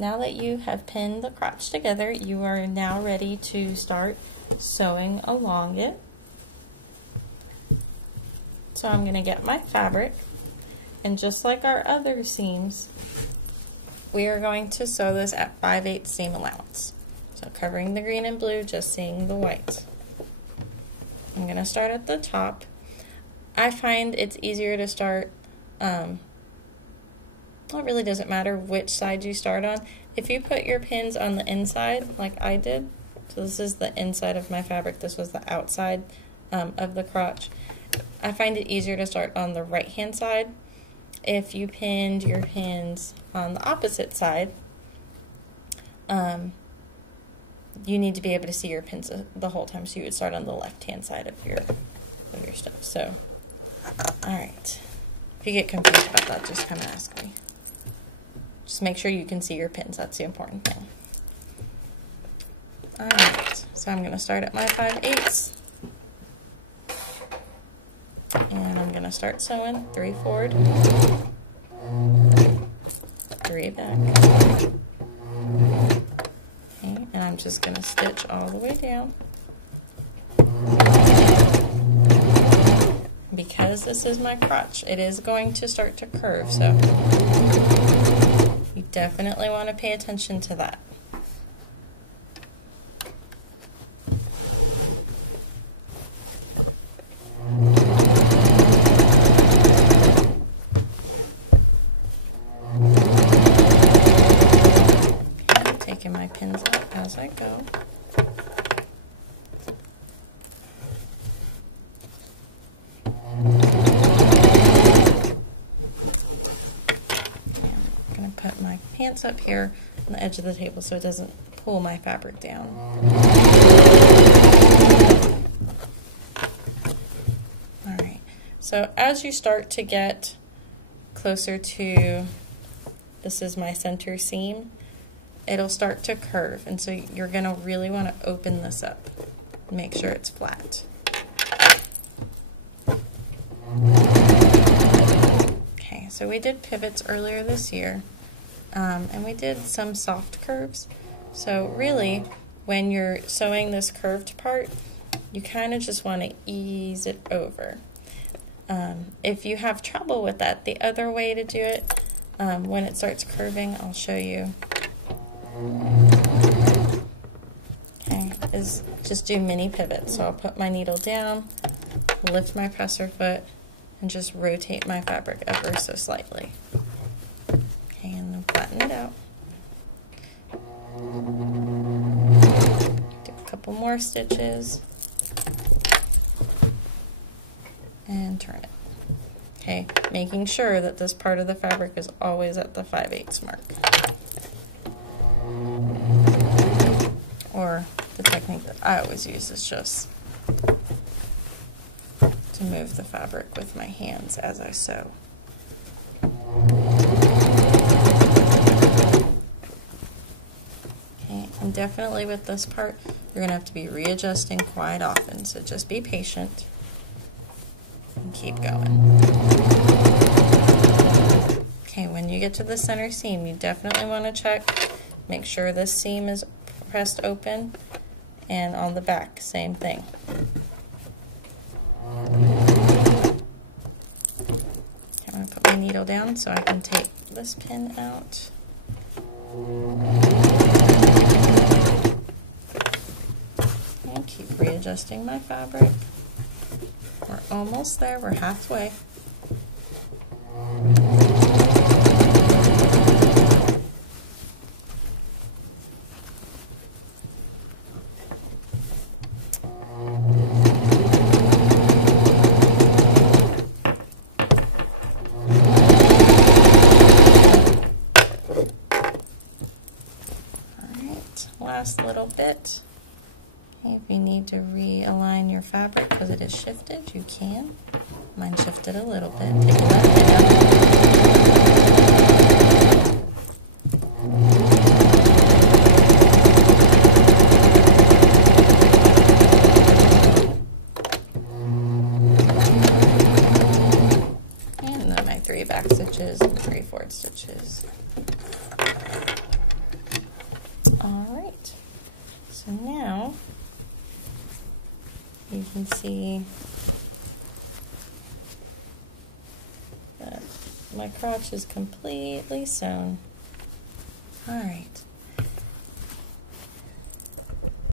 Now that you have pinned the crotch together, you are now ready to start sewing along it. So I'm going to get my fabric, and just like our other seams, we are going to sew this at 5/8 seam allowance. So covering the green and blue, just seeing the white. I'm going to start at the top. I find it's easier to start, well, it really doesn't matter which side you start on. If you put your pins on the inside, like I did, so this is the inside of my fabric, this was the outside of the crotch, I find it easier to start on the right hand side. If you pinned your pins on the opposite side, you need to be able to see your pins the whole time, so you would start on the left hand side of your stuff. So, alright, if you get confused about that, just come ask me. Just make sure you can see your pins, that's the important thing. Alright, so I'm going to start at my 5/8, and I'm going to start sewing 3 forward, 3 back, okay, and I'm just going to stitch all the way down. Because this is my crotch, it is going to start to curve, so you definitely want to pay attention to that. Okay, taking my pins out as I go. Put my pants up here on the edge of the table so it doesn't pull my fabric down. Alright, so as you start to get closer to, this is my center seam, it'll start to curve, and so you're going to really want to open this up and make sure it's flat. Okay, so we did pivots earlier this year. And we did some soft curves. So really, when you're sewing this curved part, you kind of just want to ease it over. If you have trouble with that, the other way to do it, when it starts curving, I'll show you, okay, is just do mini pivots. So I'll put my needle down, lift my presser foot, and just rotate my fabric ever so slightly. And then flatten it out. Do a couple more stitches and turn it. Okay, making sure that this part of the fabric is always at the 5/8 mark. Or the technique that I always use is just to move the fabric with my hands as I sew. And definitely with this part, you're going to have to be readjusting quite often, so just be patient and keep going. Okay, when you get to the center seam, you definitely want to check, make sure this seam is pressed open, and on the back, same thing. Okay, I'm going to put my needle down so I can take this pin out. And keep readjusting my fabric. We're almost there, we're halfway. Last little bit. Okay, if you need to realign your fabric because it is shifted, you can. Mine shifted a little bit. Take your left hand out. And then my 3 back stitches and 3 forward stitches. All right, so now you can see that my crotch is completely sewn. All right,